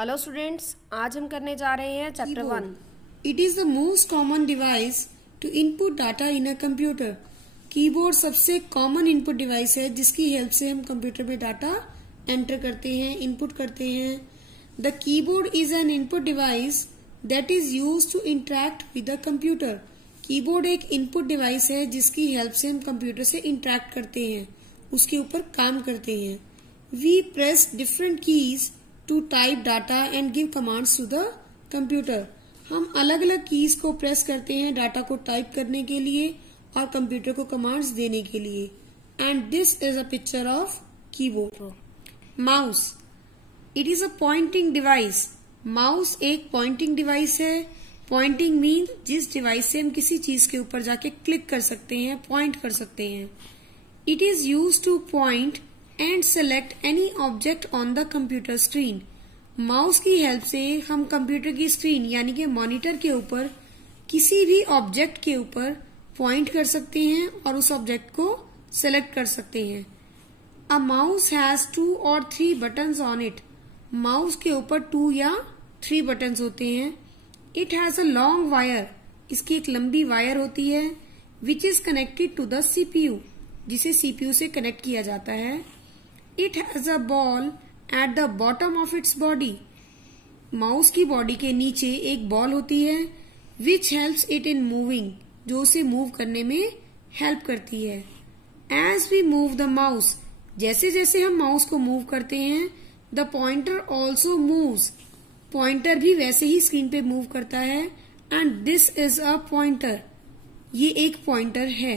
Hello students, आज हम करने जा रहे हैं chapter 1। It is the most common device to input data in a computer. Keyboard सबसे कॉमन इनपुट डिवाइस है जिसकी हेल्प से हम कंप्यूटर में डाटा एंटर करते हैं, इनपुट करते हैं। The keyboard is an input device that is used to interact with the computer. Keyboard एक इनपुट डिवाइस है जिसकी हेल्प से हम कंप्यूटर से इंटरेक्ट करते हैं, उसके ऊपर काम करते हैं। We press different keys to type data and give commands to the computer. हम अलग अलग कीज को प्रेस करते हैं डाटा को टाइप करने के लिए और कंप्यूटर को कमांड्स देने के लिए। And this is a picture of keyboard. Mouse, it is a pointing device. Mouse एक पॉइंटिंग डिवाइस है। पॉइंटिंग मीन जिस डिवाइस से हम किसी चीज के ऊपर जाके क्लिक कर सकते हैं, पॉइंट कर सकते हैं। It is use two point and select any object on the computer screen. Mouse की हेल्प से हम कंप्यूटर की स्क्रीन यानी कि मॉनिटर के ऊपर किसी भी ऑब्जेक्ट के ऊपर पॉइंट कर सकते हैं और उस ऑब्जेक्ट को सेलेक्ट कर सकते हैं। A mouse has 2 or 3 buttons on it. Mouse के ऊपर 2 या 3 बटन्स होते हैं। It has a long wire. इसकी एक लंबी वायर होती है which is connected to the CPU, जिसे सीपीयू से कनेक्ट किया जाता है। It has a ball at the bottom of its body. Mouse की बॉडी के नीचे एक बॉल होती है which helps it in moving, जो उसे मूव करने में हेल्प करती है। As we move the mouse, जैसे जैसे हम माउस को मूव करते हैं, the pointer also moves. Pointer भी वैसे ही स्क्रीन पे मूव करता है। And this is a pointer. ये एक पॉइंटर है।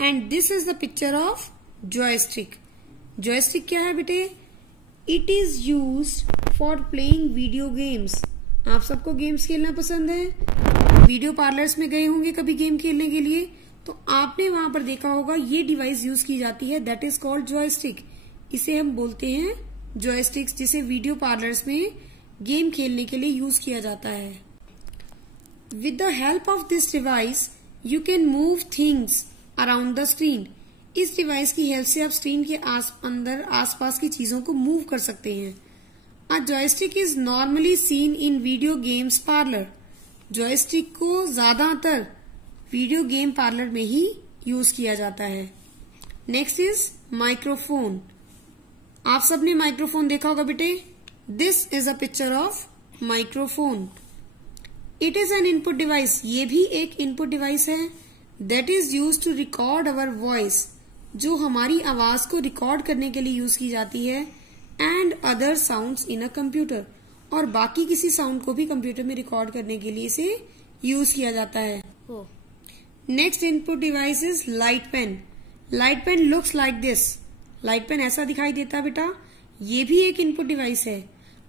And this is the picture of joystick. Joystick क्या है बेटे? It is used for playing video games. आप सबको गेम्स खेलना पसंद है? वीडियो पार्लर्स में गए होंगे कभी गेम खेलने के लिए, तो आपने वहां पर देखा होगा ये डिवाइस यूज की जाती है, दैट इज कॉल्ड जॉयस्टिक। इसे हम बोलते हैं जॉयस्टिक्स, जिसे वीडियो पार्लर्स में गेम खेलने के लिए यूज किया जाता है। With the help of this device you can move things around the screen. इस डिवाइस की हेल्प से आप स्क्रीन के अंदर आसपास की चीजों को मूव कर सकते हैं। A joystick is normally seen in video games parlour. Joystick को ज्यादातर वीडियो गेम पार्लर में ही यूज किया जाता है। Next is microphone. आप सबने माइक्रोफोन देखा होगा बेटे। This is a picture of microphone. It is an input device. ये भी एक इनपुट डिवाइस है that is use to record our voice, जो हमारी आवाज को रिकॉर्ड करने के लिए यूज की जाती है। And other sounds in a computer, और बाकी किसी साउंड को भी कंप्यूटर में रिकॉर्ड करने के लिए इसे यूज किया जाता है। Next input device is light pen. Light pen looks like this. Light pen ऐसा दिखाई देता है बेटा। ये भी एक इनपुट डिवाइस है।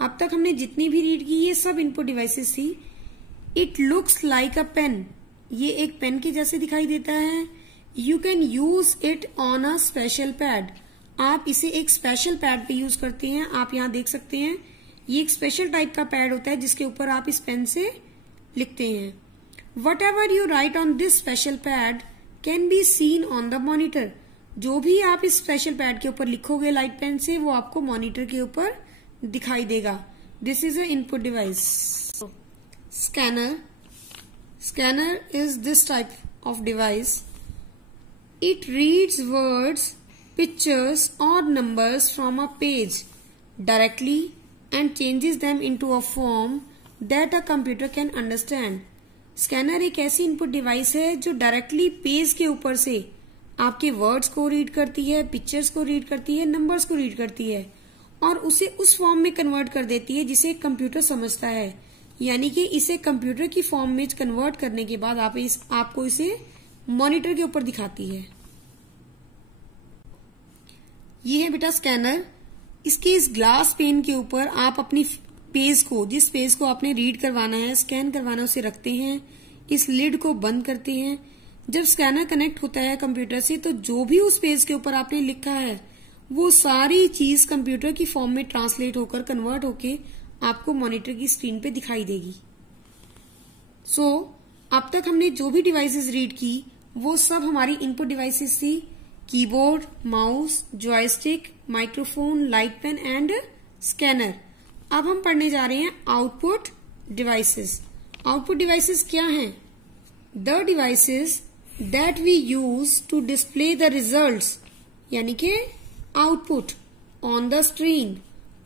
अब तक हमने जितनी भी रीड की ये सब इनपुट डिवाइसेस थी। It looks like a pen. ये एक पेन के जैसे दिखाई देता है। You can use it on a special pad. आप इसे एक स्पेशल पैड पे यूज करते हैं। आप यहाँ देख सकते हैं, ये एक स्पेशल टाइप का पैड होता है जिसके ऊपर आप इस पेन से लिखते हैं। What ever you right on this special pad can be seen on the monitor. जो भी आप इस स्पेशल पैड के ऊपर लिखोगे लाइट पेन से, वो आपको मॉनिटर के ऊपर दिखाई देगा। This is a input device. Scanner. Scanner is this type of device. It reads words, pictures or numbers from a page directly and changes them into a form that a computer can understand. Scanner एक ऐसी input device है जो directly page के ऊपर से आपके words को read करती है, पिक्चर्स को रीड करती है, नंबर्स को रीड करती है और उसे उस फॉर्म में कन्वर्ट कर देती है जिसे कंप्यूटर समझता है। यानी कि इसे कंप्यूटर की फॉर्म में कन्वर्ट करने के बाद आपको इसे मॉनिटर के ऊपर दिखाती है। ये है बेटा स्कैनर। इसके इस ग्लास पेन के ऊपर आप अपनी पेज को, जिस पेज को आपने रीड करवाना है, स्कैन करवाना है, उसे रखते हैं। इस लिड को बंद करते हैं। जब स्कैनर कनेक्ट होता है कंप्यूटर से, तो जो भी उस पेज के ऊपर आपने लिखा है वो सारी चीज कंप्यूटर की फॉर्म में ट्रांसलेट होकर, कन्वर्ट होके आपको मॉनिटर की स्क्रीन पे दिखाई देगी। अब तक हमने जो भी डिवाइसेस रीड की वो सब हमारी इनपुट डिवाइसेस थी। Keyboard, mouse, joystick, microphone, light pen and scanner. अब हम पढ़ने जा रहे हैं आउटपुट डिवाइसेस। आउटपुट डिवाइसेस क्या हैं? The devices that we use to display the results, यानी कि आउटपुट ऑन द स्क्रीन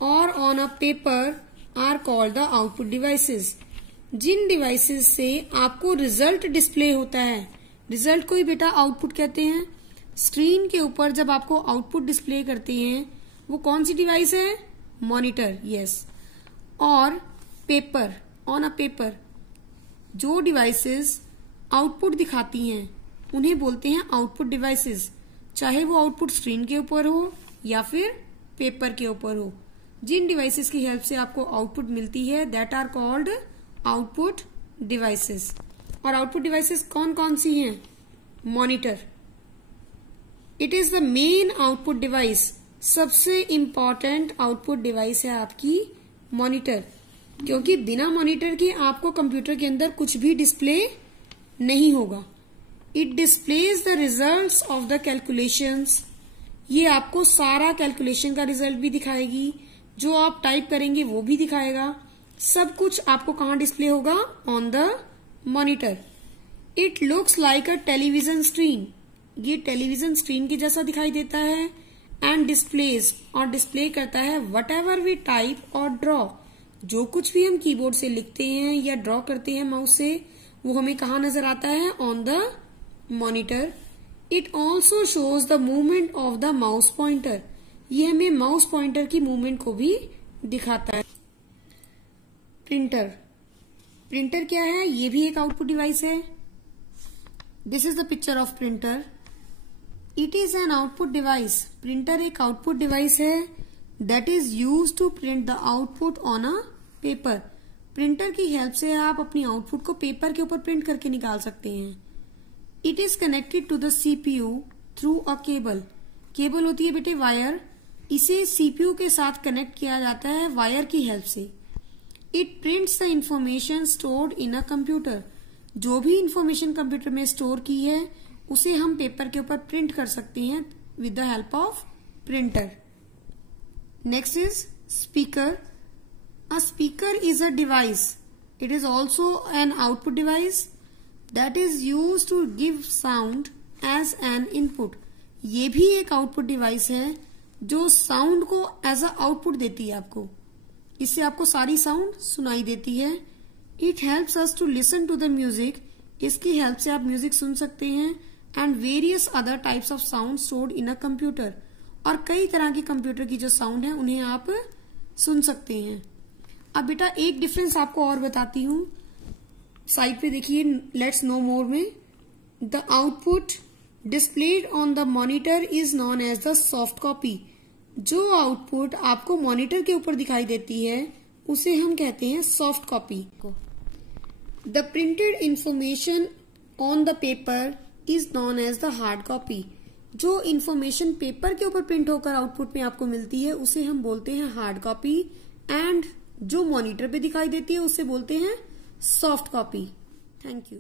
और on a paper are called the output devices. जिन डिवाइसेस से आपको रिजल्ट डिस्प्ले होता है, रिजल्ट को ही बेटा आउटपुट कहते हैं। स्क्रीन के ऊपर जब आपको आउटपुट डिस्प्ले करते हैं वो कौन सी डिवाइस है? Monitor, yes. और पेपर, ऑन अ पेपर, जो डिवाइसेस आउटपुट दिखाती हैं उन्हें बोलते हैं आउटपुट डिवाइसेस, चाहे वो आउटपुट स्क्रीन के ऊपर हो या फिर पेपर के ऊपर हो। जिन डिवाइसेस की हेल्प से आपको आउटपुट मिलती है that are called output devices. और आउटपुट डिवाइसेस कौन कौन सी हैं? Monitor, it is the main output device. सबसे इंपॉर्टेंट आउटपुट डिवाइस है आपकी मॉनिटर, क्योंकि बिना मॉनिटर के आपको कंप्यूटर के अंदर कुछ भी डिस्प्ले नहीं होगा। It displays the results of the calculations, ये आपको सारा कैलकुलेशन का रिजल्ट भी दिखाएगी, जो आप टाइप करेंगे वो भी दिखाएगा। सब कुछ आपको कहाँ डिस्प्ले होगा? On the monitor. It looks like a television screen, ये टेलीविजन स्क्रीन के जैसा दिखाई देता है। एंड डिस्प्लेज, और डिस्प्ले करता है वट एवर वी टाइप और ड्रॉ, जो कुछ भी हम कीबोर्ड से लिखते हैं या ड्रॉ करते हैं माउस से, वो हमें कहाँ नजर आता है? On the monitor. It also shows the movement of the mouse pointer, ये हमें माउस पॉइंटर की मूवमेंट को भी दिखाता है। प्रिंटर, प्रिंटर क्या है? ये भी एक आउटपुट डिवाइस है। This is the picture of printer. It is an output device, printer एक आउटपुट डिवाइस है that is use to print the output on a paper. Printer की हेल्प से आप अपनी आउटपुट को पेपर के ऊपर प्रिंट करके निकाल सकते हैं। It is connected to the CPU through a cable, cable होती है बेटे वायर, इसे सीपीयू के साथ कनेक्ट किया जाता है वायर की हेल्प से। It prints the information stored in a computer, जो भी इंफॉर्मेशन कंप्यूटर में स्टोर की है उसे हम पेपर के ऊपर प्रिंट कर सकते हैं with the help of printer. Next is speaker. A speaker is a device, it is also an output device that is use to give sound as an input. ये भी एक आउटपुट डिवाइस है जो sound को as a output देती है आपको, इससे आपको सारी साउंड सुनाई देती है। It helps us to listen to the music, इसकी हेल्प से आप म्यूजिक सुन सकते हैं। And various other types of sound stored in a computer, और कई तरह की कंप्यूटर की जो साउंड है उन्हें आप सुन सकते हैं। अब बेटा एक डिफरेंस आपको और बताती हूँ, साइड पे देखिए लेट्स नो मोर में, the output displayed on the monitor is known as the soft copy. जो आउटपुट आपको मॉनिटर के ऊपर दिखाई देती है उसे हम कहते हैं सॉफ्ट कॉपी को। The printed information on the paper is known as the hard copy. जो इंफॉर्मेशन पेपर के ऊपर प्रिंट होकर आउटपुट में आपको मिलती है उसे हम बोलते हैं हार्ड कॉपी, एंड जो मॉनिटर पे दिखाई देती है उसे बोलते हैं soft copy. Thank you.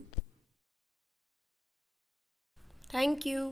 Thank you.